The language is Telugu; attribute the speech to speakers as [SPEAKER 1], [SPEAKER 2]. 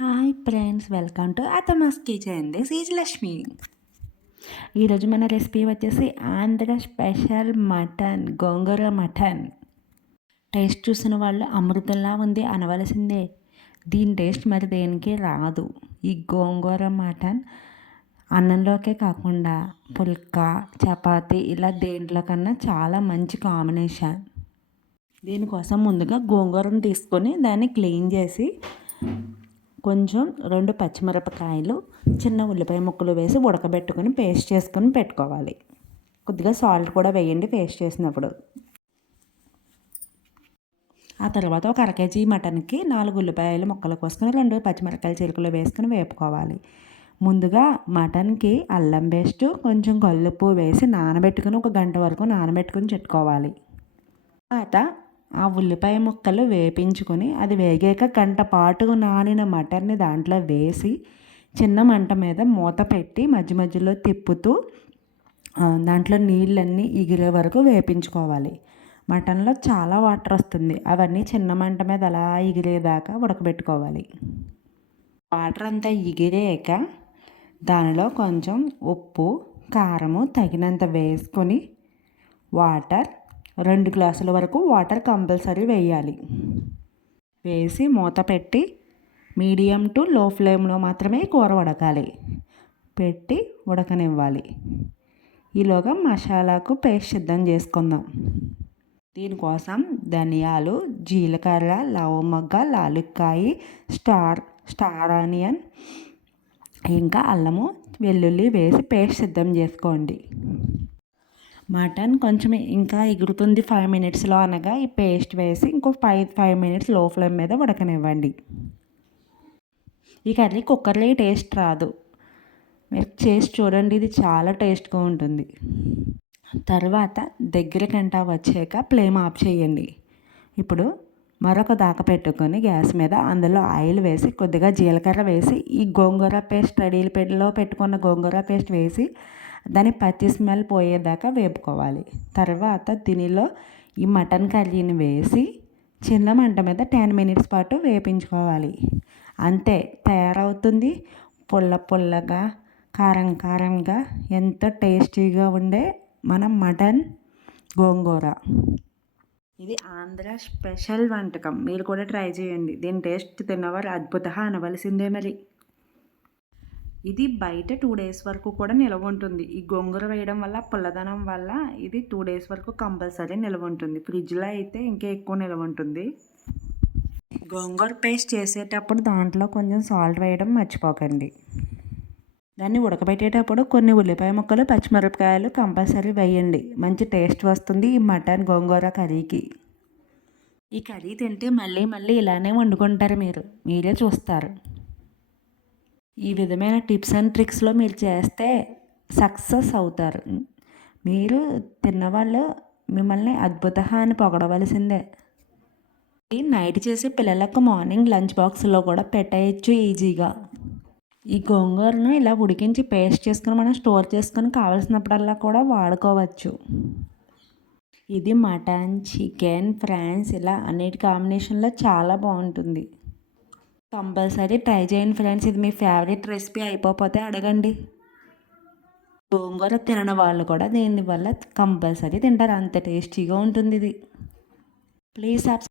[SPEAKER 1] హాయ్ ఫ్రెండ్స్ వెల్కమ్ టు అతమస్ కిచెన్ దిస్ ఈజ్ లక్ష్మి ఈరోజు మన రెసిపీ వచ్చేసి Andhra special mutton gongura mutton. Taste చూసిన వాళ్ళు అమృతంలా ఉంది అనవలసిందే. దీని టేస్ట్ మరి దేనికి రాదు. ఈ గోంగూర మటన్ అన్నంలోకే కాకుండా పుల్కా చపాతి ఇలా దేంట్లో కన్నా చాలా మంచి కాంబినేషన్. దీనికోసం ముందుగా గోంగూరను తీసుకొని దాన్ని క్లీన్ చేసి కొంచెం రెండు పచ్చిమిరపకాయలు చిన్న ఉల్లిపాయ ముక్కలు వేసి ఉడకబెట్టుకొని పేస్ట్ చేసుకొని పెట్టుకోవాలి. కొద్దిగా సాల్ట్ కూడా వేయండి పేస్ట్ చేసినప్పుడు. ఆ తర్వాత ఒక అర కేజీ మటన్కి నాలుగు ఉల్లిపాయలు ముక్కలు కోసుకొని రెండు పచ్చిమిరపకాయలు చిలుకలు వేసుకొని వేపుకోవాలి. ముందుగా మటన్కి అల్లం పేస్ట్ కొంచెం కల్లుప్పు వేసి నానబెట్టుకుని ఒక గంట వరకు నానబెట్టుకుని చెట్టుకోవాలి. తర్వాత ఆ ఉల్లిపాయ ముక్కలు వేపించుకొని అది వేగాక గంట పాటు నానిన మటన్ని దాంట్లో వేసి చిన్న మంట మీద మూత పెట్టి మధ్య మధ్యలో తిప్పుతూ దాంట్లో నీళ్ళన్నీ ఎగిరే వరకు వేపించుకోవాలి. మటన్లో చాలా వాటర్ వస్తుంది. అవన్నీ చిన్న మంట మీద అలా ఎగిరేదాకా ఉడకబెట్టుకోవాలి. వాటర్ అంతా ఎగిరేక దానిలో కొంచెం ఉప్పు కారము తగినంత వేసుకొని వాటర్ రెండు గ్లాసుల వరకు వాటర్ కంపల్సరీ వేయాలి. వేసి మూత పెట్టి మీడియం టు లో ఫ్లేమ్లో మాత్రమే కూర ఉడకాలి పెట్టి ఉడకనివ్వాలి. ఈలోగా మసాలాకు పేస్ట్ సిద్ధం చేసుకుందాం. దీనికోసం ధనియాలు జీలకర్ర లవమగ్గ లాలిక్కాయి స్టార్ స్టార్ ఆనియన్ ఇంకా అల్లము వెల్లుల్లి వేసి పేస్ట్ సిద్ధం చేసుకోండి. మటన్ కొంచెం ఇంకా ఎగురుతుంది ఫైవ్ మినిట్స్లో అనగా ఈ పేస్ట్ వేసి ఇంకో ఫైవ్ ఫైవ్ మినిట్స్లో ఫ్లేమ్ మీద ఉడకనివ్వండి. ఈ కర్రీ కుక్కర్లో టేస్ట్ రాదు. మీరు చేసి చూడండి ఇది చాలా టేస్ట్గా ఉంటుంది. తర్వాత దగ్గరకంట వచ్చాక ఫ్లేమ్ ఆఫ్ చేయండి. ఇప్పుడు మరొక దాక పెట్టుకొని గ్యాస్ మీద అందులో ఆయిల్ వేసి కొద్దిగా జీలకర్ర వేసి ఈ గోంగూర పేస్ట్ రెడీలు పెట్టుకున్న గోంగూర పేస్ట్ వేసి దాని పచ్చి స్మెల్ పోయేదాకా వేపుకోవాలి. తర్వాత దీనిలో ఈ మటన్ కర్రీని వేసి చిన్న మంట మీద టెన్ మినిట్స్ పాటు వేపించుకోవాలి. అంతే తయారవుతుంది. పుల్ల పుల్లగా కారం కారంగా ఎంతో టేస్టీగా ఉండే మన మటన్ గోంగూర. ఇది ఆంధ్ర స్పెషల్ వంటకం. మీరు కూడా ట్రై చేయండి. దీని టేస్ట్ తిన్నవారు అద్భుత అనవలసిందే మరి. ఇది బయట టూ డేస్ వరకు కూడా నిల్వ ఉంటుంది. ఈ గోంగూర వేయడం వల్ల పుల్లదనం వల్ల ఇది టూ డేస్ వరకు కంపల్సరీ నిల్వ ఉంటుంది. ఫ్రిడ్జ్లో అయితే ఇంకా ఎక్కువ నిల్వ ఉంటుంది. గోంగూర పేస్ట్ చేసేటప్పుడు దాంట్లో కొంచెం సాల్ట్ వేయడం మర్చిపోకండి. దాన్ని ఉడకబెట్టేటప్పుడు కొన్ని ఉల్లిపాయ ముక్కలు పచ్చిమిరపకాయలు కంపల్సరీ వేయండి. మంచి టేస్ట్ వస్తుంది ఈ మటన్ గోంగూర కర్రీకి. ఈ కర్రీ తింటే మళ్ళీ మళ్ళీ ఇలానే వండుకుంటారు మీరు. మీరే చూస్తారు. ఈ విధమైన టిప్స్ అండ్ ట్రిక్స్లో మీరు చేస్తే సక్సెస్ అవుతారు. మీరు తిన్నవాళ్ళు మిమ్మల్ని అద్భుత అని పొగడవలసిందే. ఈ నైట్ చేసి పిల్లలకు మార్నింగ్ లంచ్ బాక్స్లో కూడా పెట్టేయచ్చు ఈజీగా. ఈ గోంగూరను ఇలా ఉడికించి పేస్ట్ చేసుకుని మనం స్టోర్ చేసుకొని కావలసినప్పుడల్లా కూడా వాడుకోవచ్చు. ఇది మటన్ చికెన్ ఫ్రాన్స్ ఇలా అన్నిటి కాంబినేషన్లో చాలా బాగుంటుంది. కంపల్సరీ ట్రై చేయండి ఫ్రెండ్స్. ఇది మీ ఫేవరెట్ రెసిపీ అయిపోతే అడగండి. గోంగూర తినని వాళ్ళు కూడా దీని వల్ల కంపల్సరీ తింటారు. అంత టేస్టీగా ఉంటుంది ఇది. Please subscribe